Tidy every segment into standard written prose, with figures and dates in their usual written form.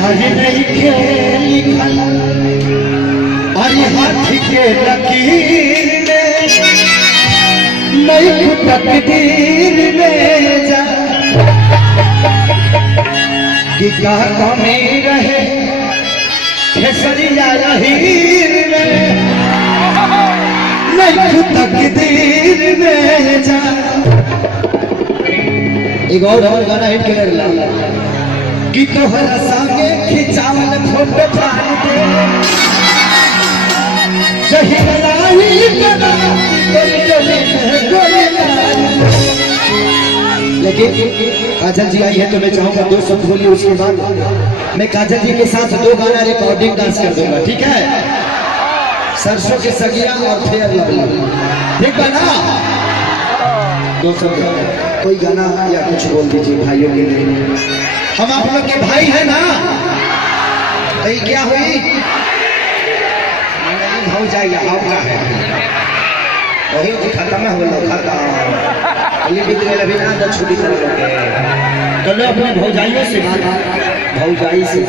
प्यार नहीं खेली अरे हाथ के लकीर में नहीं तकदीर में जा कि क्या कमी रहे खेसरिया हीर में नहीं तकदीर में जा। एक और गाना हिट कर ला कि तोहरा संगे खिंचावल फोटो फाड़ दे सही बनाई कदा लेकिन काजल जी आई है तो मैं चाहूंगा 2 शब्द बोलिए, उसके बाद मैं काजल जी के साथ 2 गाना रिकॉर्डिंग डांस कर दूंगा, ठीक है? सरसों के सगिया और फेयर लवली, ठीक है ना? 2 शब्द कोई गाना या कुछ बोल दीजिए भाइयों के लिए। हम आप लोग के भाई है ना, तो क्या हुई भाव जाइए आपका है वही खत्म है हो खत्म बीत गए अभी ना तो छुट्टी कर तो लो अपने भौजाइयों से बात भौजाई से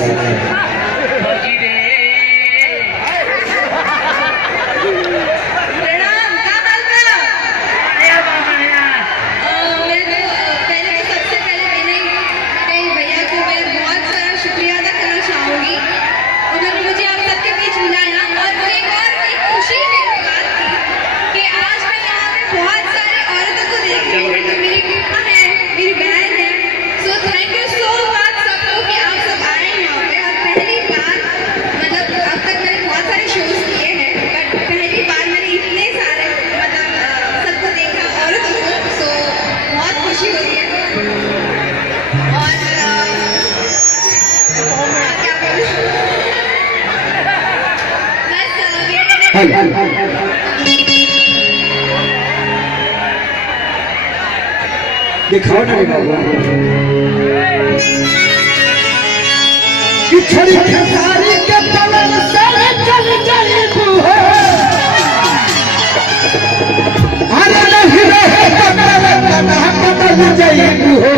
दिखाओ ना बाबू कि छोड़ी खेसारी के पवन से चल जाई तू हो अरे नहीं रहे कतना बदल जाई तू हो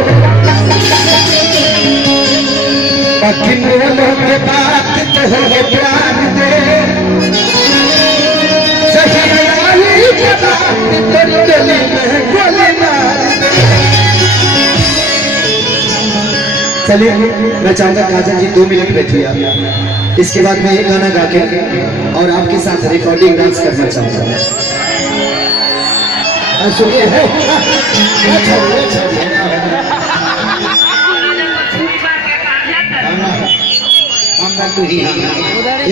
बाकी लोगों के बात तो हो प्यार दे सही आई के बात तेरी गली में गोली मार चलिए मैं चाहूंगा काजल जी 2 मिनट बैठिए आप, इसके बाद मैं एक गाना गा के और आपके साथ रिकॉर्डिंग डांस करना चाहूंगा। सुनिए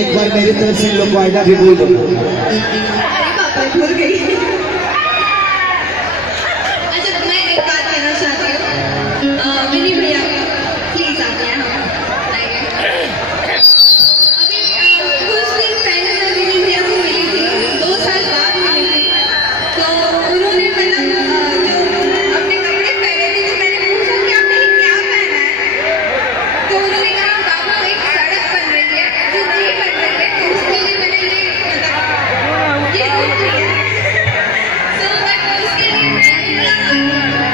एक बार मेरी तरफ से लोग वायदा भी बोल दो। भूल गई। अच्छा मैं एक बात कहना चाहती हूँ विनी भैया प्लीज आप यहाँ अभी कुछ दिन पहले मैं विनी भैया को मिली थी 2 साल बाद मिली थी तो उन्होंने मतलब जो अपने कपड़े पहने थे तो मैंने पूछा कि आपने क्या पहना है तो उन्होंने कहा बाबू एक सड़क बन रही है जो नहीं बन रही है तो उसके लिए मैंने ये मतलब ये सोच लिया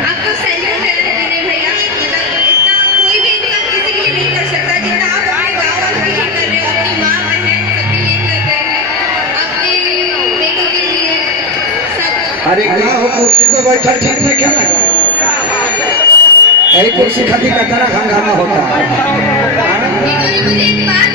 आपको सैल्यूट है विनय भैया मतलब इतना कोई भी इंसान किसी के लिए नहीं कर सकता जितना आप अपने गाँव वालों के लिए कर रहे हो, अपनी माँ बहन सबके लिए कर रहे हैं, अपने बेटों के लिए सब। अरे क्या हो कुर्सी पे बैठा ठीक में क्या लगा यही कुर्सी खाती का तरह हंगामा होता है। मुझे एक बात